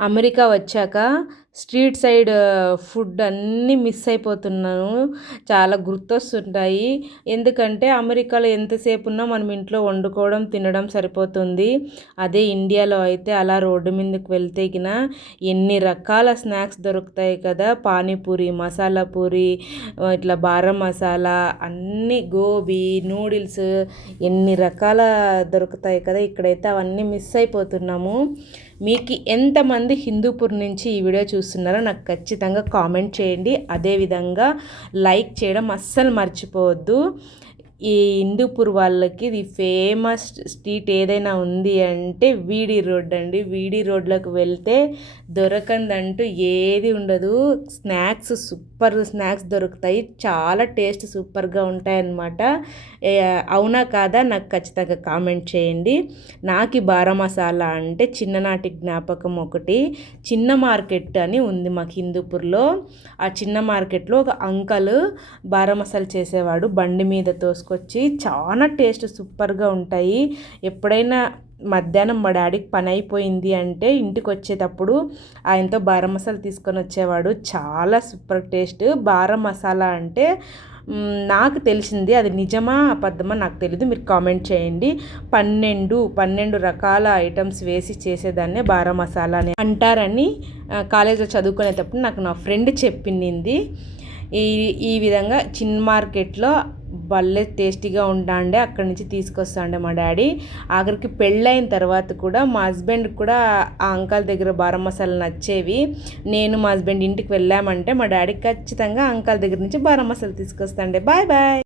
America వచ్చాక street side food అన్నీ miss అయిపోతున్నాను. చాలా గుర్తొస్తుంటాయి. ఎందుకంటే అమెరికాలో ఎంతసేపు ఉన్నా మనం ఇంట్లో వండుకోవడం తినడం సరిపోతుంది. అదే ఇండియాలో అయితే అలా రోడ్డు మీదకి వెళ్తే గిన ఎన్ని రకాల స్నాక్స్ దొరుకుతాయి కదా. పానీపూరి, మసాలా పూరి, ఇట్లా బారం మసాలా, అన్నీ గోబీ నూడిల్స్, ఎన్ని రకాల దొరుకుతాయి కదా. ఇక్కడైతే అవన్నీ మిస్ అయిపోతున్నాము. మీకు ఎంతమంది హిందూపూర్ నుంచి ఈ వీడియో చూస్తున్నారో నాకు ఖచ్చితంగా కామెంట్ చేయండి. అదేవిధంగా లైక్ చేయడం అస్సలు మర్చిపోవద్దు. ఈ హిందూపూర్ వాళ్ళకి ఇది ఫేమస్ స్ట్రీట్ ఏదైనా ఉంది అంటే వీడి రోడ్ అండి. వీడి రోడ్లోకి వెళ్తే దొరకందంటూ ఏది ఉండదు. సూపర్ స్నాక్స్ దొరుకుతాయి. చాలా టేస్ట్ సూపర్గా ఉంటాయన్నమాట. అవునా కాదా నాకు ఖచ్చితంగా కామెంట్ చేయండి. నాకు బారా మసాలా అంటే చిన్ననాటి జ్ఞాపకం ఒకటి. చిన్న మార్కెట్ అని ఉంది మాకు హిందూపూర్లో. ఆ చిన్న మార్కెట్లో ఒక అంకల్ బారా మసాలా చేసేవాడు. బండి మీద తోసుకొచ్చి చాలా టేస్ట్ సూపర్గా ఉంటాయి. ఎప్పుడైనా మధ్యాహ్నం మా డాడీకి పని అయిపోయింది అంటే ఇంటికి వచ్చేటప్పుడు ఆయనతో బారా మసాలా తీసుకొని వచ్చేవాడు. చాలా సూపర్ టేస్ట్. బారా మసాలా అంటే నాకు తెలిసింది, అది నిజమా అబద్ధమా నాకు తెలీదు, మీరు కామెంట్ చేయండి. 12 రకాల ఐటమ్స్ వేసి చేసేదాన్నే బారా మసాలా అని అంటారని కాలేజీలో చదువుకునేటప్పుడు నాకు నా ఫ్రెండ్ చెప్పింది. ఈ విధంగా చిన్న మార్కెట్లో భలే టేస్టీగా ఉంటాండే. అక్కడి నుంచి తీసుకొస్తాండే మా డాడీ. ఆఖరికి పెళ్ళైన తర్వాత కూడా మా హస్బెండ్ కూడా ఆ అంకల్ దగ్గర బారం మసాలా నచ్చేవి. నేను మా హస్బెండ్ ఇంటికి వెళ్ళామంటే మా డాడీ ఖచ్చితంగా అంకల్ దగ్గర నుంచి బారం మసాలా తీసుకొస్తాండే. Bye bye.